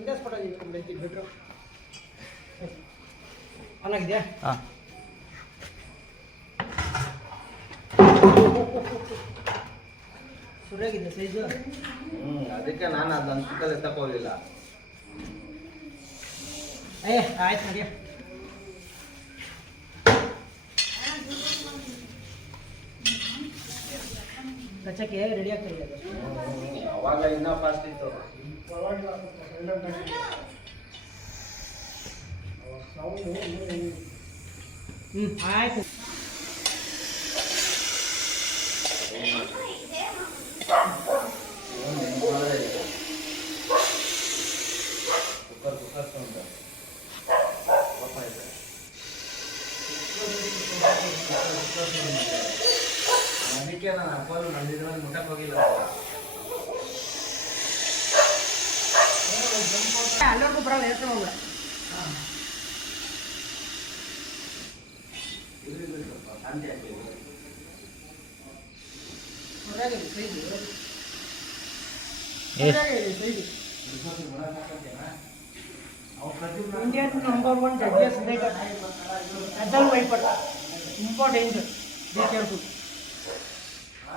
ಒಂದೇ ಸ್ಫೋಟ ಬಿಟ್ರು ಹಾಂ. ಸುರಿಯಾಗಿದೆ ಸೈಜು ಹ್ಞೂ ಅದಕ್ಕೆ ನಾನು ಅದನ್ನ ತಗೋಲಿಲ್ಲ ಏ ಆಯ್ತು ನಡಿಯ ಕಚ್ಚಕ್ಕೆ ರೆಡಿ ಆಗ್ತಾ ಇದೆ. ಅವಾಗ ಇನ್ನೂ ಫಾಸ್ಟ್ ಇತ್ತು. ಹ್ಞೂ ಆಯ್ತು. ಕುಕ್ಕರ್ ಸೌಂಡ್ ಅದಕ್ಕೆ ನಾನು ಅಪ್ಪಲು ನಂದಿದ್ರಲ್ಲಿ ಮುಟ್ಟಕ್ಕೆ ಹೋಗಿಲ್ಲ. ಅಲ್ಲವರೆಗೂ ಬರಲ್ಲ ಹೇಳ್ತಾ ಪ್ರತಿಯೊಂದು ಇಂಡಿಯನ್ ನಂಬರ್ ಒನ್ ಜಡ್ಜಸ್ ಅದಲ್ ವೈಪಟ್ ತುಂಬ ಡೇಂಜರ್ ಬಿ ಕೇರ್ಫುಲ್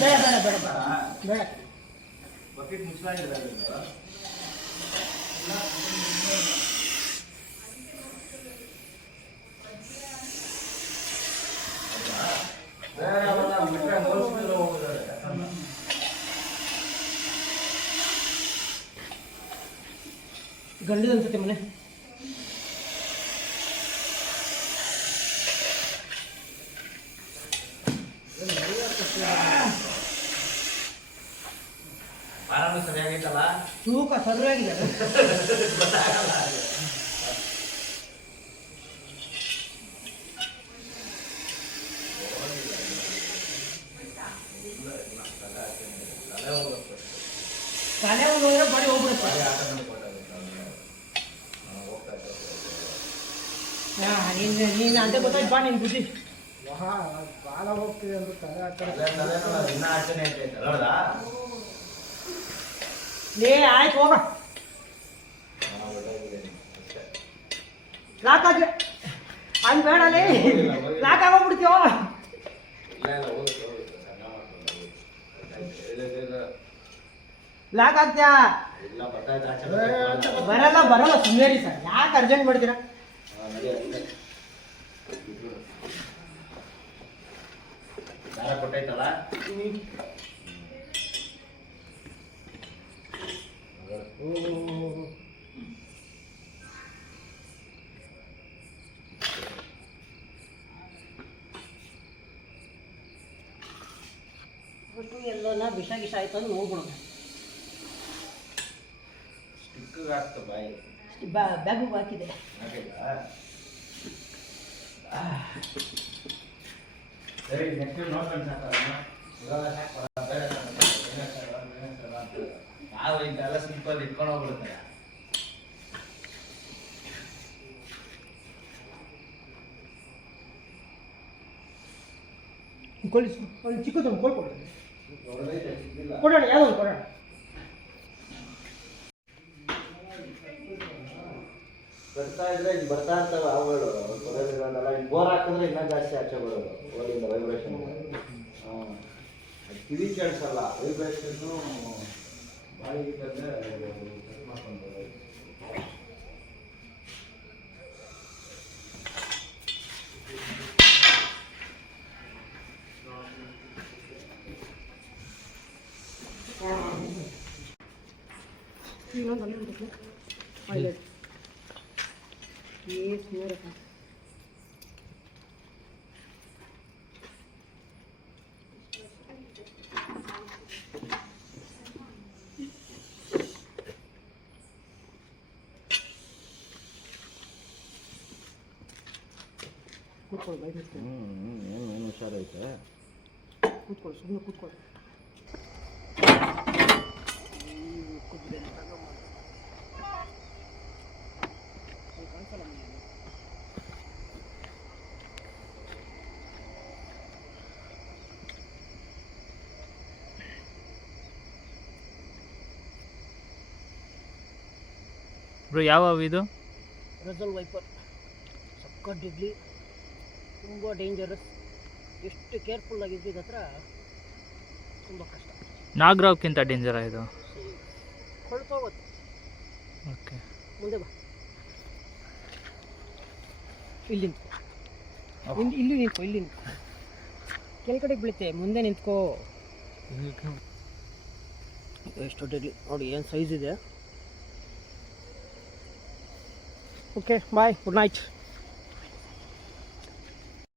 ಬೇಡ ಬೇಡ ಬೇಡ ಬೇಡ. ಬಕೆಟ್ ಮುಚ್ಚಾಗಿಲ್ಲ ಬೇರೆ ಅವಲ್ಲ ಬಿಟ್ರೆ ಮೋಸ್ಟ್ಲಿ ಹೋಗಿದ್ದಾರೆ ಗಂಡದ ಅನ್ಸುತ್ತೆ ಮನೆ. ತೂಕ ಸರಿಯಾಗಿದೆ ತಲೆ ಹೋದ್ರೆ ಬಡಿ ಹೋಗ್ಬಿಡುತ್ತೆ. ನೀನು ನೀನು ಅಂತ ಗೊತ್ತಾಯ್ತು ಬಾ ನಿನ್ ಬುದ್ಧಿ. ಭಾಳ ಹೋಗ್ತಿದೆ ಅಂದ್ರೆ ತಲೆ ಆ ಕಡೆ ತಲೆ ತಲೆ ನೋಡ ಇನ್ನ ಆಚೆನೆ ಐತೆ ನೋಡ್ದಾ ಲೇ ಆಯ್ತು ಹೋಗ. ಲಾಕ್ ಆಗಿ ಹಂಗೆ ಬೇಡ ಲೇ ಲಾಕ್ ಆಗೋಗ್ಬಿಡ್ತೀವೋ. ಲಾಕ್ ಆಗ್ತೀಯಾ. ಬರಲ್ಲ ಬರಲ್ಲ ಸುಮ್ಮನೆ ಸರ್ ಯಾಕೆ ಅರ್ಜೆಂಟ್ ಮಾಡ್ತೀರಾ. ಕೊಟ್ಟೈತಲ್ಲ ಅಷ್ಟು ಎಲ್ಲನ ಗಿಷ ಆಯ್ತು ಅಂದ್ರೆ ಹೋಗ್ಬಿಡೋಣ ಸ್ಟಿಕ್ ಹಾಕ್ತು ಬಾಯಿ. ಬ್ಯಾಗಿಗೆ ಹಾಕಿದೆ. ಸರಿ ನೆಕ್ಸ್ಟ್ ನೋಡ್ಕೊಂಡು ಸಾಕಲ್ಲ ಕೊಡಿ ಒಂದು ಚಿಕ್ಕದೊಂದು ಕೊಡಿ ಕೊಡಿ ದೊಡ್ಡದೈತೆ ಕೊಡೋಣ ಯಾವುದೊಂದು ಕೊಡೋಣ. ಬರ್ತಾ ಇದ್ರೆ ಇಲ್ಲಿ ಬರ್ತಾ ಇರ್ತಾವೆ ಅವುಗಳು ಕೊಡೋದಿರೋದಲ್ಲ ಬೋರ್ ಹಾಕಿದ್ರೆ ಇನ್ನೂ ಜಾಸ್ತಿ ಆಚೆ ಬರೋದು ವೈಬ್ರೇಷನ್ ಹಾಂ ಕಿವಿ ಕೇಳಿಸಲ್ಲ ವೈಬ್ರೇಷನ್ನು ಬಾಯಿಗೆ ಮಾಡ್ಕೊಂಡು ಬರೋದು ಇನ್ನೊಂದು ಅಲ್ಲಿ ಉಂಟು ಆಯ್ತು ಏ ಸುಮಾರಪ್ಪ ಕೂತ್ಕೊಳ್ಳಿ ಬೈಕ್ ಹ್ಞೂ ಏನು ಏನು ಹುಷಾರೈತೆ ಕೂತ್ಕೊಳ್ಳಿ ಸುಮ್ಮನೆ ಕೂತ್ಕೊಳ್ಳಿ ಬ್ರೋ ಯಾವ ಇದು? ರಸಲ್ ವೈಪರ್ ಸಕ್ಕತ್ ಡಿಗ್ಲಿ ತುಂಬ ಡೇಂಜರಸ್ ಎಷ್ಟು ಕೇರ್ಫುಲ್ ಆಗಿದ್ದು ಹತ್ರ ತುಂಬ ಕಷ್ಟ. ನಾಗರಾವ್ಕಿಂತ ಡೇಂಜರ ಇದು? ಹೊರಟೋಗುತ್ತೆ ಓಕೆ. ಮುಂದೆ ಬಾ. ಇಲ್ಲಿ ನಿಂತ್ಕೊ. ಇಲ್ಲಿ ಇಲ್ಲಿ ನಿಂತ್ಕೊ ಇಲ್ಲಿ ನಿಂತ್ಕೊ. ಕೆಳಗಡೆಗೆ ಬೀಳುತ್ತೆ ಮುಂದೆ ನಿಂತ್ಕೋ. ಎಷ್ಟು ಡೈಲಿ ನೋಡಿ ಏನು ಸೈಜ್ ಇದೆ. Okay bye good night